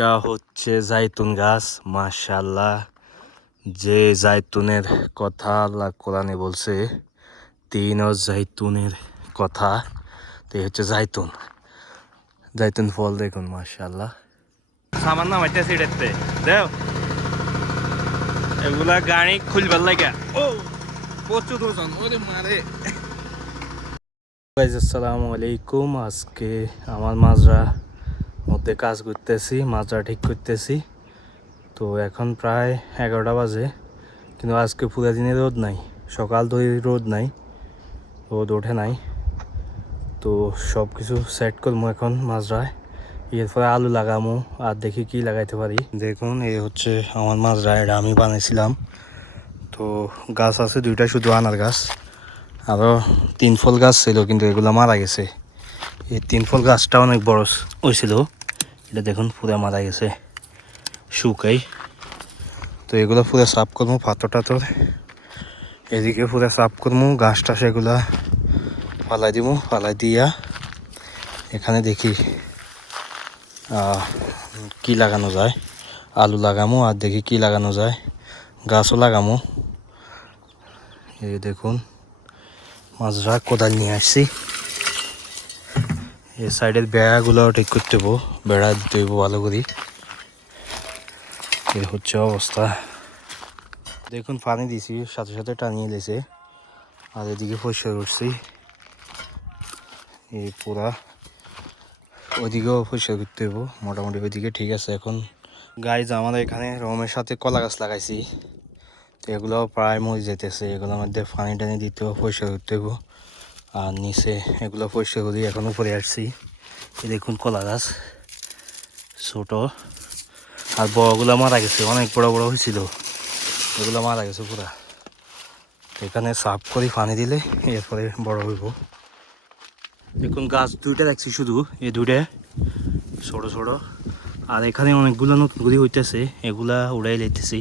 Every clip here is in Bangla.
এটা হচ্ছে জাইতুন গাছ। মাশাআল্লাহ, যে জাইতুনের কথা আল্লাহ কোরআনে বলছে, তিন জাইতুনের কথা, তো এই হচ্ছে জাইতুন। জাইতুন ফল দেখুন মাশাআল্লাহ। সামান নামাইতেছে এটাতে দেও, এগুলা গাড়ি খুলবার লাগা। ও প্রচুর ওজন, ওরে মারে। গাইস আসসালামু আলাইকুম। আজকে আমার মাজরা মধ্যে কাজ করতেছি, মাজরা ঠিক করতেছি। তো এখন প্রায় 11টা বাজে, কিন্তু আজকে পুরো দিনে রোদ নাই, সকাল ধরে রোদ নাই, রোদ ওঠে নাই। তো সব কিছু সেট করবো এখন মাজরায়, এরপরে আলু লাগামো আর দেখি কি লাগাইতে পারি। দেখুন এই হচ্ছে আমার মাজরা, এটা আমি বানিয়েছিলাম। তো গাছ আছে দুইটা, শুধু আনার গাছ, আরও 3 ফল গাছ ছিল, কিন্তু এগুলো মারা গেছে। এই 3 ফল গাছটা অনেক বড় হয়েছিল, এটা দেখুন পুরো মারা গেছে শুকাই। তো এগুলো পুরো সাফ করবো, পাথর টাথর এদিকে পুরো সাফ করবো, গাছ টাছ এগুলা ফালাই দিব। ফালাই দিয়া এখানে দেখি কি লাগানো যায়। আলু লাগামো আর দেখি কি লাগানো যায়, গাছও লাগামো। এই দেখুন মাজরা কোদাল নিয়ে আসছি। এই সাইডের বেড়াগুলো ঠিক করতে হবো, বেড়া দিতে হইব ভালো করি। এই হচ্ছে অবস্থা। দেখুন পানি দিছি, সাথে সাথে টানিয়ে দিয়েছে। আর এদিকে পরিষ্কার করছি, এই পুরা ওইদিকেও পরিষ্কার করতে হইব মোটামুটি। ওইদিকে ঠিক আছে। এখন গাইজ আমাদের এখানে রমের সাথে কলা গাছ লাগাইছি, তো এগুলো প্রায় মরে যেতেছে। এগুলোর মধ্যে পানি টানি দিতেও পরিষ্কার করতে হইব। আর নিচে এগুলো পরিষ্কার করি, এখন উপরে আসছি। এই দেখুন কলা গাছ ছোট, আর বড়গুলো মারা গেছে, অনেক বড় বড় হয়েছিল, এগুলো মারা গেছে পুরা। এখানে সাফ করে পানি দিলে এরপরে বড় হইব। দেখুন গাছ দুইটা দেখছি শুধু, এই দুইটা ছোট ছোট, আর এখানে অনেকগুলো নতুন করে হইতেছে, এগুলা উড়াই লাইতেছি।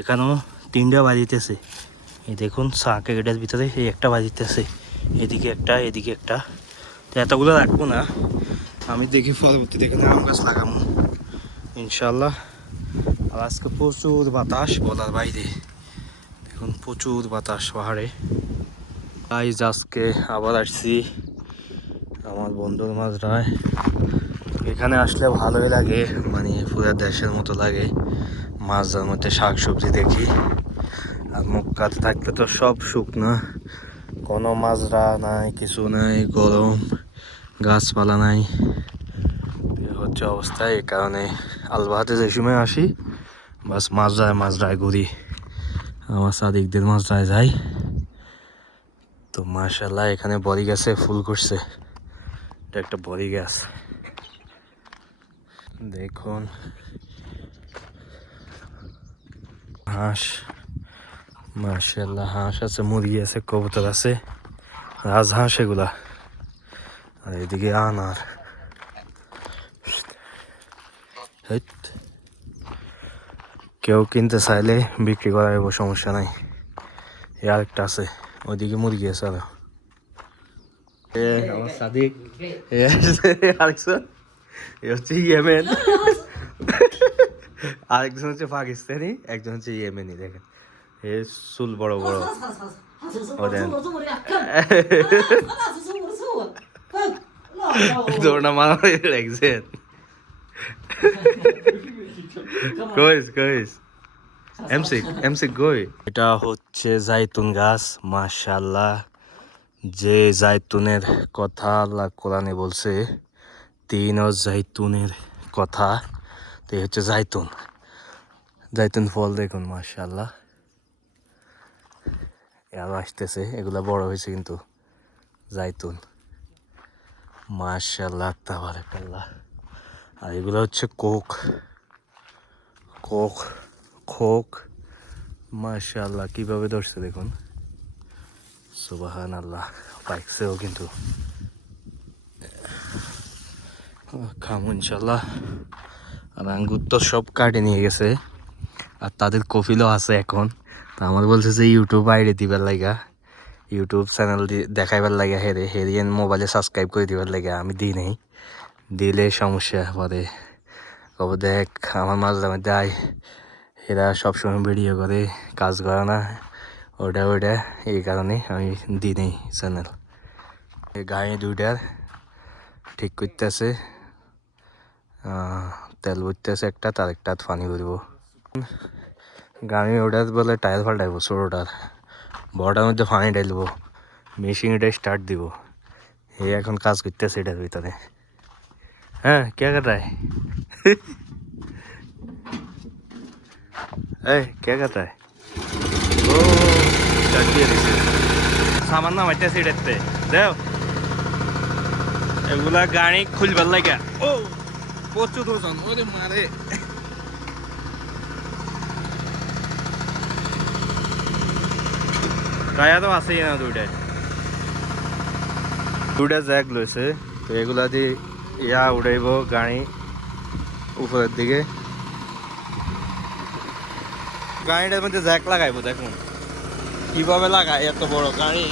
এখানেও 3টা বাজিতেছে। এই দেখুন শাক এটার ভিতরে এই একটা বাজিতেছে, এদিকে একটা এদিকে একটা। তো এতগুলো রাখবো না, আমি দেখি পরবর্তীতে এখানে আম গাছ লাগাবো ইনশাল্লাহ। আর আজকে প্রচুর বাতাস, বলার বাইরে। দেখুন প্রচুর বাতাস পাহাড়ে। গাইজ আজকে আবার আসছি আমার বন্ধুর মাজরায়। এখানে আসলে ভালোই লাগে, মানে পুরো দেশের মতো লাগে। মাজরার মধ্যে শাক সবজি দেখি, আর মক্কাতে থাকলে তো সব শুকনো, কোনো মাজরা নাই, কিছু নাই, গরম, গাছপালা নাই। হচ্ছে অবস্থা। এই কারণে আলবাহাতে যে সময় আসি বাস মাজরায় ঘুরি, আমার সাদিকদের মাজরায় যাই। তো মাশাআল্লাহ এখানে বড়ি গাছে ফুল করছে, এটা একটা বড়ি গাছ। দেখুন হাঁস, মাশাআল্লাহ হাঁস আছে, মুরগি আছে, কবুতর আছে, রাজহাঁস এগুলা। আর এদিকে আনার, কেউ কিনতে চাইলে বিক্রি করা যাবো, সমস্যা নাই। এই আরেকটা আছে, ওইদিকে মুরগি আছে আরো। আমার সাদিক আরেকজন, এ হচ্ছে ইয়েমেন, আরেকজন হচ্ছে পাকিস্তানি, একজন হচ্ছে ইয়েমেনি। দেখেন এ চুল বড় বড়, দৌড়না মারা একজন। এটা হচ্ছে জাইতুন গাছ। মাশাআল্লাহ, যে জাইতুনের কথা আল্লাহ কোরআনে বলছে, 3 জাইতুনের কথা, তো এই হচ্ছে জাইতুন। জাইতুন ফল দেখুন মাশাআল্লাহ, আরো আসতেছে, এগুলা বড় হয়েছে কিন্তু জাইতুন। মাশাআল্লাহ তাবারাকাল্লাহ। আর এগুলো হচ্ছে কোক, কোক খোক। মাশাআল্লাহ কিভাবে ধরছে দেখুন, সুবহানাল্লাহ। পাইছেও কিন্তু, খামো ইনশাল্লাহ। আর আঙ্গুর তো সব কাটে নিয়ে গেছে, আর তাদের কফিলও আছে এখন। তা আমার বলছে যে ইউটিউব আইডি দিবার লাগা, ইউটিউব চ্যানেল দেখাইবার লাগা, হেরিয়েন মোবাইলে সাবস্ক্রাইব করে দিবার লাগা। আমি দিই নেই, দিলে সমস্যা পরে কবে দেখ আমার মাঝে মধ্যে আয়, এরা সবসময় ভিডিও করে, কাজ করে না, ওটা এই কারণে আমি দিই নেই চ্যানেল। এই গাড়ি দুইটার ঠিক করতেছে, তেল ভরতেছে একটা, তার একটা পানি ভরব। গাড়ি ওটার বলে টায়ার পাল্টাইব, ছোটোটার বড়টার মধ্যে পানি ঢালবো, মেশিন এটা স্টার্ট দিব। এই এখন কাজ করতেছে এটার ভিতরে। হ্যাঁ কে কর रहा है? কে কর रहा है? ও স্টার্ট দিয়ে দিছে, সামান নামাইতেছে এটাতে দেও। এগুলা গাড়ি খুলবার লাগা, ও প্রচুর ওজন, ওরে মারে। টায়ার তো আছেই না দুইটা জ্যাক লইছে, তো এগুলা দিয়ে ইয়া উড়াইব গাড়ি উপরের দিকে। গাড়িটার মধ্যে জ্যাক লাগাইবো, দেখুন কিভাবে লাগায় এত বড় গাড়ি।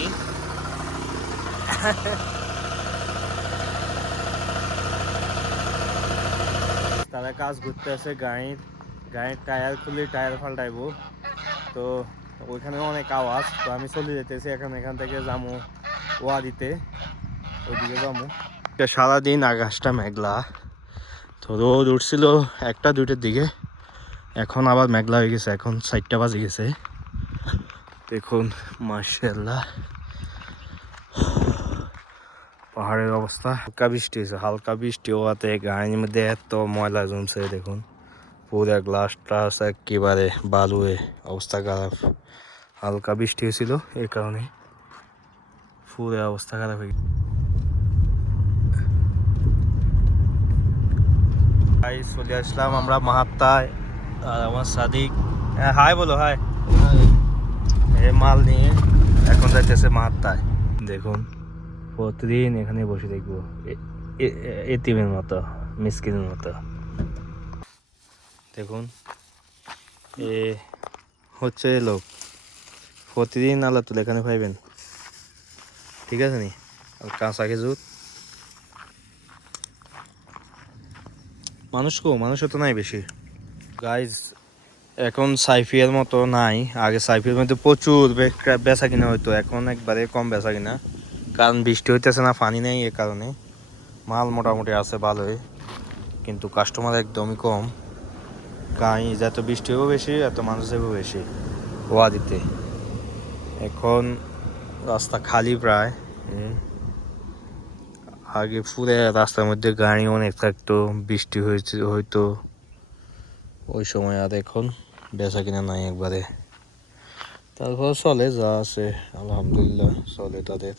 তারা কাজ করতে আছে গাড়ির টায়ার খুলে টায়ার পাল্টাইবো। তো ওইখানে অনেক আওয়াজ, তো আমি চলে যেতেছি এখান থেকে যাবো ওয়া দিতে, ওইদিকে যাবো। সারাদিন আকাশটা মেঘলা, তো রোদ উঠছিল 1টা-2টার দিকে, এখন আবার মেঘলা হয়ে গেছে, এখন 4টা বাজে গেছে। দেখুন মাশাআল্লাহ পাহাড়ের অবস্থা। হালকা বৃষ্টি হয়েছে, হালকা বৃষ্টি হওয়াতে গাড়ির মধ্যে এত ময়লা জমছে, দেখুন পুরো গ্লাস ট্লাস একেবারে বালুয়ে, অবস্থা খারাপ। হালকা বৃষ্টি হয়েছিল এই কারণে পুরো অবস্থা খারাপ হয়ে গেছে। চলে আসলাম আমরা মাহাত্তায়, আর আমার সাদিক হাই বলো, হাই। এই মাল নিয়ে এখন যাইতেছে মাহাত্তায়। দেখুন প্রতিদিন এখানে বসে দেখবো, এতিমের মতো, মিসকিনের মতো। দেখুন এ হচ্ছে লোক, প্রতিদিন আল্লাহ তুলে এখানে পাইবেন, ঠিক আছে নি। আর কাঁচা খেজুর, মানুষও তো নাই বেশি গাইজ। এখন সাইফিয়ার মতো নাই, আগে সাইফিয়ার মধ্যে প্রচুর বেচা কিনা হইতো, এখন একবারে কম বেচা কিনা, কারণ বৃষ্টি হইতেছে না, পানি নেই, এ কারণে। মাল মোটামুটি আছে ভালোই, কিন্তু কাস্টমার একদমই কম। কারণ যত বৃষ্টি হবেও বেশি, এত মানুষ যাবেও বেশি ওয়া দিতে। এখন রাস্তা খালি প্রায়। আগে পুরো রাস্তার মধ্যে গাড়ি অনেক থাকতো, বৃষ্টি হয়তো ওই সময়, আর এখন বেচা কিনা নাই একবারে। তারপর চলে, যা আছে আলহামদুলিল্লাহ চলে তাদের।